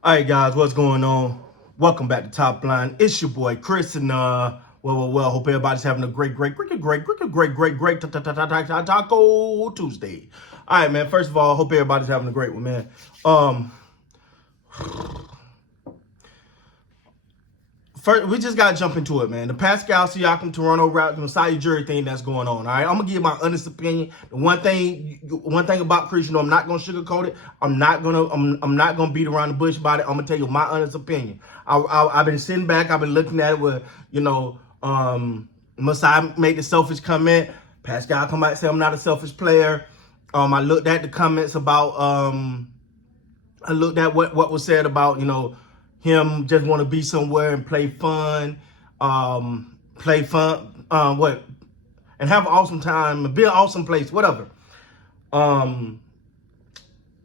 All right, guys, what's going on? Welcome back to Top Line. It's your boy Chris, and well. Hope everybody's having a great Taco Tuesday. All right, man. First of all, hope everybody's having a great one, man. Um, First, we just gotta jump into it, man. The Pascal Siakam Toronto Raptors Masai Ujiri thing that's going on. All right, I'm gonna give my honest opinion. The one thing about Chris, I'm not gonna sugarcoat it. I'm not gonna beat around the bush about it. I'm gonna tell you my honest opinion. I've been sitting back. I've been looking at it with, Masai made the selfish comment. Pascal come out and say I'm not a selfish player. I looked at the comments about I looked at what was said about him just want to be somewhere and play fun, and have an awesome time, be an awesome place, whatever. I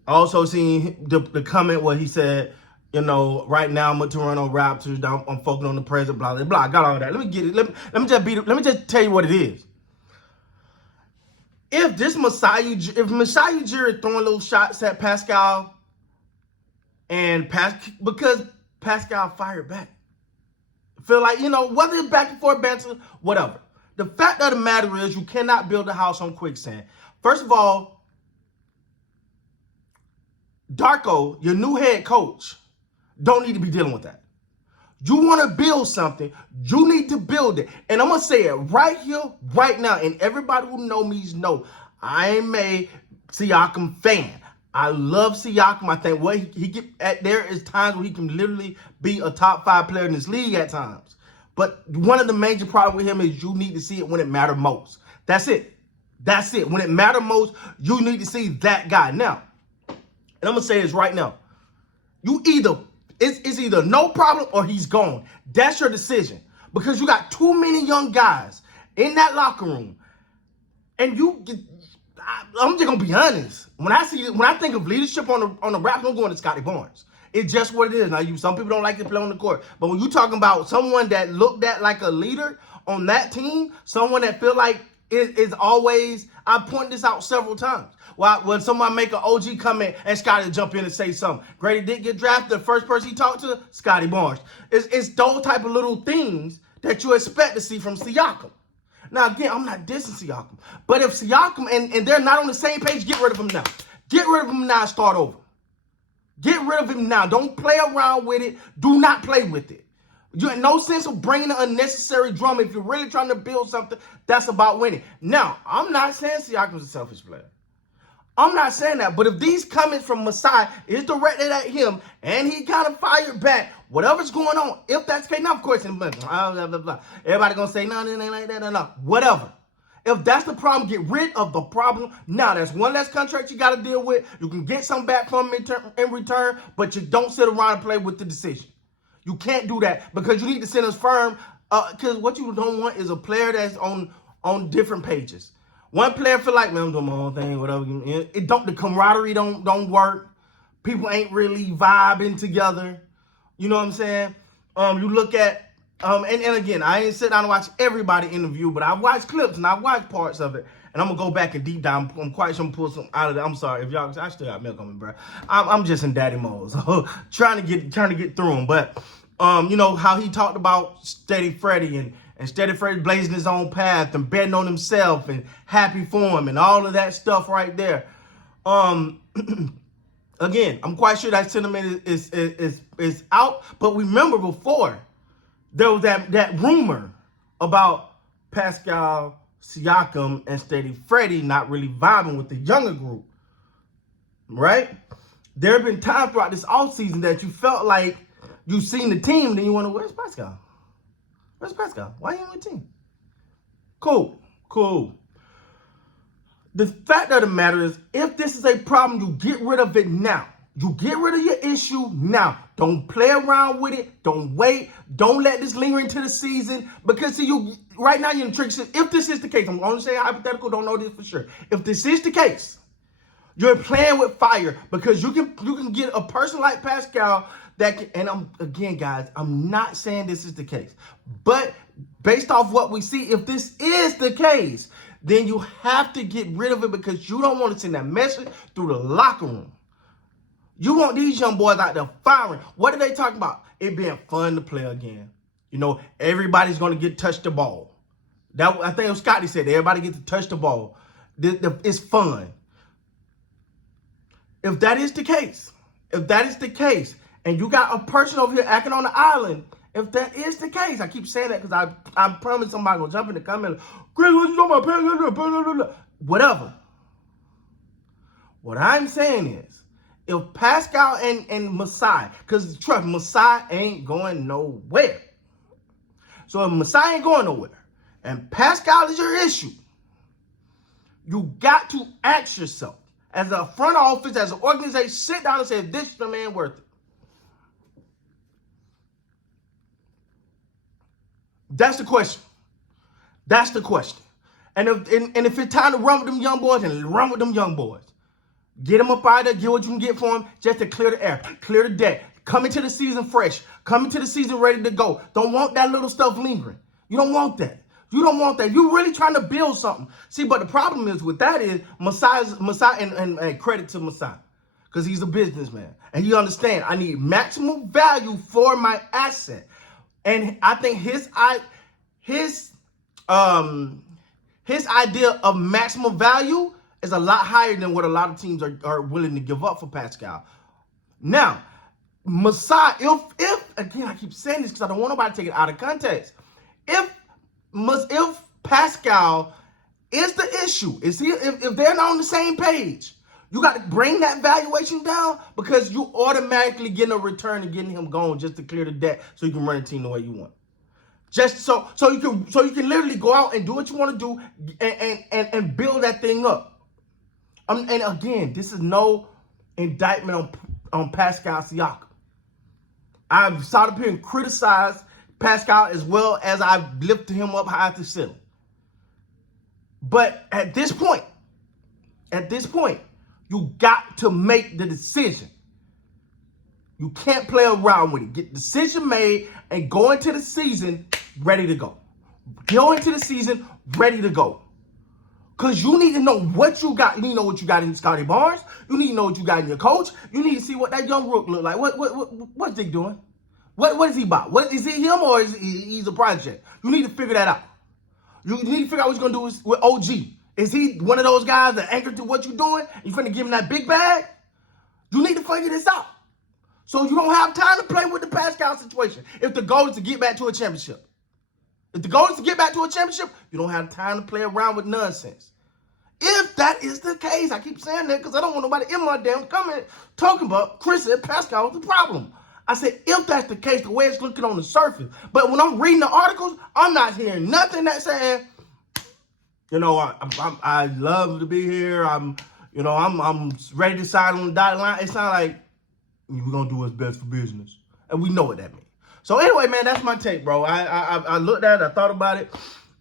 also seen the comment where he said, right now I'm a Toronto Raptors, I'm focused on the present, blah blah blah. I got all that. Let me get it. Let me just tell you what it is. If Masai Ujiri throwing little shots at Pascal, because Pascal fired back. Feel like, whether it's back and forth banter, whatever. The fact of the matter is you cannot build a house on quicksand. First of all, Darko, your new head coach, don't need to be dealing with that. You want to build something, you need to build it. And I'm going to say it right here, right now, and everybody who know me know I am a Siakam fan. I love Siakam. I think what he get at there is times where he can literally be a top 5 player in this league at times. But one of the major problems with him is you need to see it when it matters most. That's it. That's it. When it matters most, you need to see that guy. Now, and I'm gonna say this right now. It's either no problem or he's gone. That's your decision. Because you got too many young guys in that locker room. And I'm just gonna be honest. When I think of leadership on the Raptors, I'm going to Scotty Barnes. It's just what it is. Now, some people don't like to play on the court, but when you talking about someone that looked at like a leader on that team, someone that feel like it is always, I point this out several times. When someone make an OG comment and Scotty jump in and say something, Grady did get drafted. The first person he talked to, Scotty Barnes. It's those type of little things that you expect to see from Siakam. Now, again, I'm not dissing Siakam. But if Siakam and they're not on the same page, get rid of him now. Get rid of him now and start over. Get rid of him now. Don't play around with it. Do not play with it. You have no sense of bringing an unnecessary drama. If you're really trying to build something that's about winning. Now, I'm not saying Siakam's a selfish player. I'm not saying that, but if these comments from Masai is directed at him and he kind of fired back, whatever's going on, if that's the case, now of course, everybody gonna say, no, it ain't like that, no, whatever. If that's the problem, get rid of the problem. Now, there's one less contract you got to deal with. You can get some back from him in return, but you don't sit around and play with the decision. You can't do that because you need to send us firm, because what you don't want is a player that's on different pages. One player feel like, man, I'm doing my own thing, whatever. The camaraderie don't work. People ain't really vibing together. You know what I'm saying? You look at, and again, I ain't sit down and watch everybody interview, but I watch clips and I watch parts of it. And I'm gonna go back and deep dive. I'm quite sure I'm pull some out of that. I'm sorry if y'all. I still got milk on me, bro. I'm just in daddy mode, so trying to get through them. But how he talked about Steady Freddy and Steady Freddy blazing his own path and betting on himself and happy for him and all of that stuff right there. Again, I'm quite sure that sentiment is out. But remember before, there was that rumor about Pascal, Siakam, and Steady Freddy not really vibing with the younger group, right? There have been times throughout this offseason that you felt like you've seen the team, then you wonder, where's Pascal? Where's Pascal? Why ain't on the team? Cool. The fact of the matter is, if this is a problem, you get rid of it now. You get rid of your issue now. Don't play around with it. Don't wait. Don't let this linger into the season. Because right now you're in trick. If this is the case, I'm only saying hypothetical, don't know this for sure. If this is the case, you're playing with fire because you can get a person like Pascal that can, and again, guys, I'm not saying this is the case. But based off what we see, if this is the case, then you have to get rid of it because you don't want to send that message through the locker room. You want these young boys out there firing. What are they talking about? It being fun to play again. You know, everybody's going to get touch the ball. I think it was Scotty said, everybody gets to touch the ball. It's fun. If that is the case, and you got a person over here acting on the island, if that is the case, I keep saying that because I promise somebody will jump in the comment, Chris, what you talking about? Whatever. What I'm saying is, if Pascal and Masai, because trust me, Masai ain't going nowhere. So if Masai ain't going nowhere, and Pascal is your issue, you got to ask yourself, as a front office, as an organization, sit down and say, this is the man worth it. That's the question. That's the question. And if it's time to run with them young boys, then run with them young boys. Get them up out there, get what you can get for them, just to clear the air, clear the deck. Come into the season fresh. Come into the season ready to go. Don't want that little stuff lingering. You don't want that. You don't want that. You're really trying to build something. See, but the problem is with that is Masai and credit to Masai, because he's a businessman and he understands I need maximum value for my asset. And I think his idea of maximum value is a lot higher than what a lot of teams are willing to give up for Pascal. Now, Masai, if again, I keep saying this because I don't want nobody to take it out of context. If Pascal is the issue, if they're not on the same page, you got to bring that valuation down, because you automatically getting a return and getting him going just to clear the deck so you can run the team the way you want. Just so you can literally go out and do what you want to do and build that thing up. And again, this is no indictment on Pascal Siakam. I've sat up here and criticized Pascal as well as I've lifted him up high to ceiling. But at this point, you got to make the decision. You can't play around with it. Get the decision made and go into the season ready to go. Go into the season ready to go. Because you need to know what you got. You need to know what you got in Scotty Barnes. You need to know what you got in your coach. You need to see what that young rook look like. What's Dick doing? What is he about? Is he him or is he's a project? You need to figure that out. You need to figure out what you're going to do with OG. Is he one of those guys that anchored to what you're doing? You finna give him that big bag? You need to figure this out. So you don't have time to play with the Pascal situation. If the goal is to get back to a championship. You don't have time to play around with nonsense. If that is the case, I keep saying that because I don't want nobody in my damn comment talking about Chris said Pascal was the problem. I said, if that's the case, the way it's looking on the surface. But when I'm reading the articles, I'm not hearing nothing that's saying, you know, I love to be here. I'm ready to sign on the dotted line. It's not like we're gonna do what's best for business, and we know what that means. So anyway, man, that's my take, bro. I looked at it, I thought about it,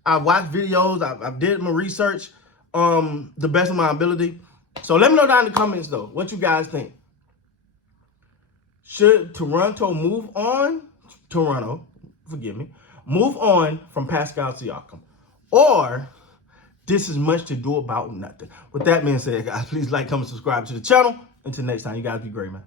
I watched videos, I did my research, the best of my ability. So let me know down in the comments though, what you guys think. Should Toronto move on? Move on from Pascal Siakam, or this is much to do about nothing. With that being said, guys, please like, comment, subscribe to the channel. Until next time, you guys be great, man.